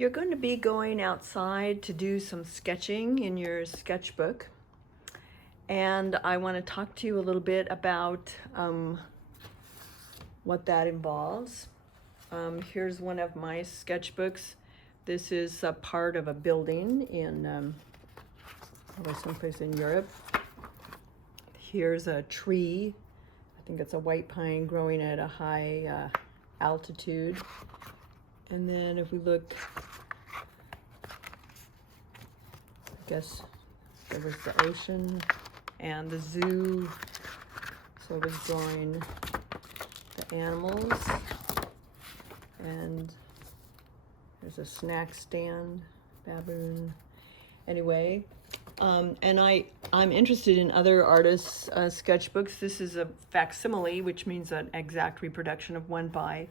You're going to be going outside to do some sketching in your sketchbook, and I want to talk to you a little bit about what that involves. Here's one of my sketchbooks. This is a part of a building in probably someplace in Europe. Here's a tree. I think it's a white pine growing at a high altitude. And then if we look, I guess there was the ocean and the zoo. So I was drawing the animals. And there's a snack stand, baboon. Anyway, and I'm interested in other artists' sketchbooks. This is a facsimile, which means an exact reproduction of one by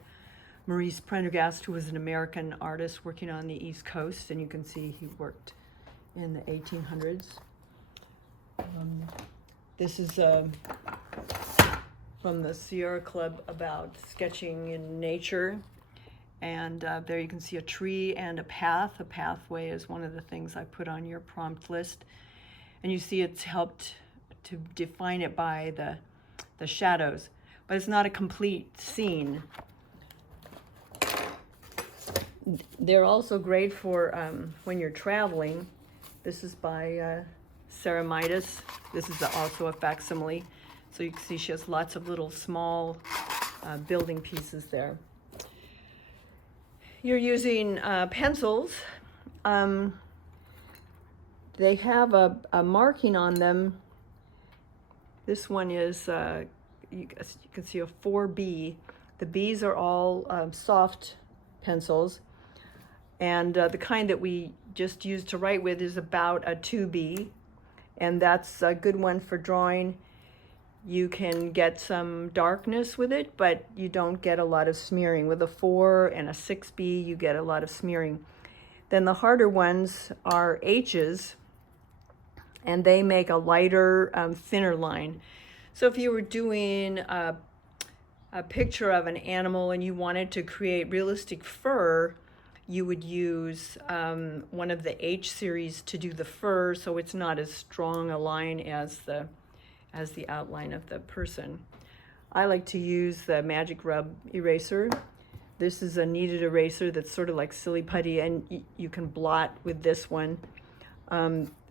Maurice Prendergast, who was an American artist working on the East Coast, and you can see he worked in the 1800s. This is from the Sierra Club about sketching in nature, and there you can see a tree and a path. A pathway is one of the things I put on your prompt list, and you see it's helped to define it by the shadows, but it's not a complete scene. They're also great for when you're traveling. This is by Sarah Midas. This is also a facsimile. So you can see she has lots of little small building pieces there. You're using pencils. They have a marking on them. This one is, you can see a 4B. The B's are all soft pencils. And the kind that we just use to write with is about a 2B, and that's a good one for drawing. You can get some darkness with it, but you don't get a lot of smearing. With a 4 and a 6B, you get a lot of smearing. Then the harder ones are H's, and they make a lighter, thinner line. So if you were doing a picture of an animal and you wanted to create realistic fur, you would use one of the H series to do the fur, so it's not as strong a line as the outline of the person. I like to use the Magic Rub eraser. This is a kneaded eraser that's sort of like silly putty, and you can blot with this one.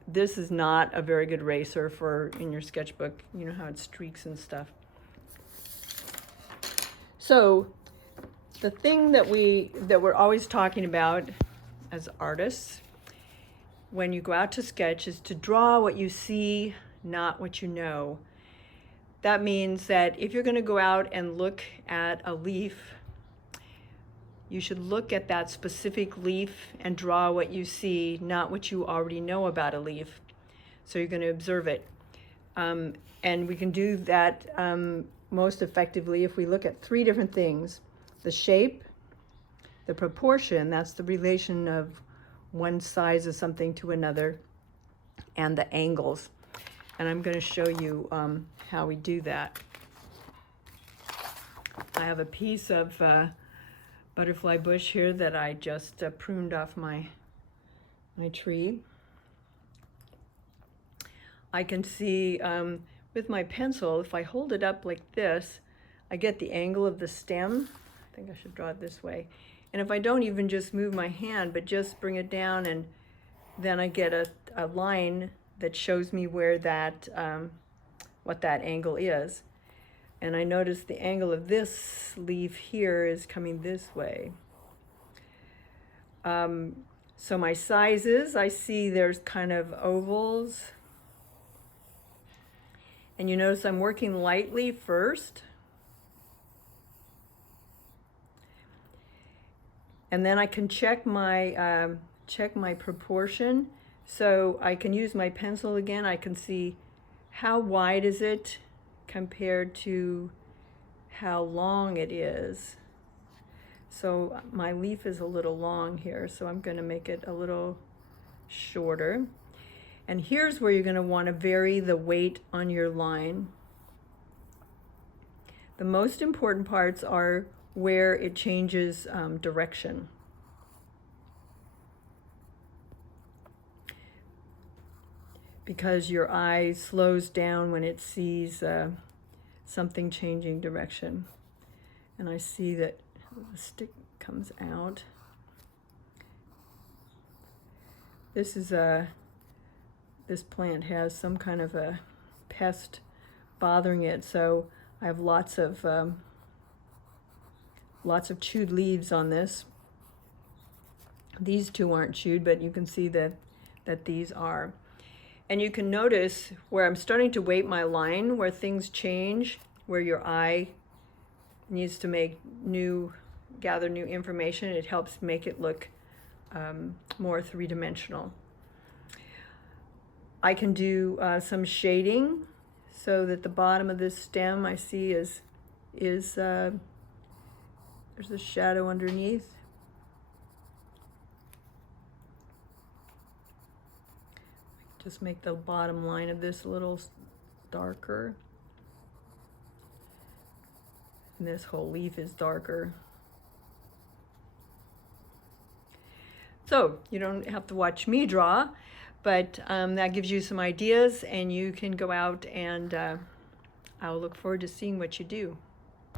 This is not a very good eraser for in your sketchbook. You know how it streaks and stuff. So the thing that we're always talking about as artists when you go out to sketch is to draw what you see, not what you know. That means that if you're going to go out and look at a leaf, you should look at that specific leaf and draw what you see, not what you already know about a leaf. So you're going to observe it. And we can do that most effectively if we look at 3 different things. The shape, the proportion, that's the relation of one size of something to another, and the angles. And I'm going to show you how we do that. I have a piece of butterfly bush here that I just pruned off my tree. I can see with my pencil, if I hold it up like this, I get the angle of the stem. I think I should draw it this way. And if I don't even just move my hand, but just bring it down, and then I get a line that shows me where that, what that angle is. And I notice the angle of this leaf here is coming this way. So my sizes, I see there's kind of ovals. And you notice I'm working lightly first. And then I can check my proportion. So I can use my pencil again. I can see how wide is it compared to how long it is. So my leaf is a little long here, so I'm going to make it a little shorter. And here's where you're going to want to vary the weight on your line. The most important parts are where it changes direction. because your eye slows down when it sees something changing direction. And I see that the stick comes out. This is this plant has some kind of a pest bothering it, so I have lots of chewed leaves on this. These two aren't chewed, but you can see that these are. And you can notice where I'm starting to weight my line, where things change, where your eye needs to gather new information. It helps make it look more three-dimensional. I can do some shading so that the bottom of this stem I see is there's a shadow underneath. Just make the bottom line of this a little darker. And this whole leaf is darker. So you don't have to watch me draw, but that gives you some ideas, and you can go out and I'll look forward to seeing what you do.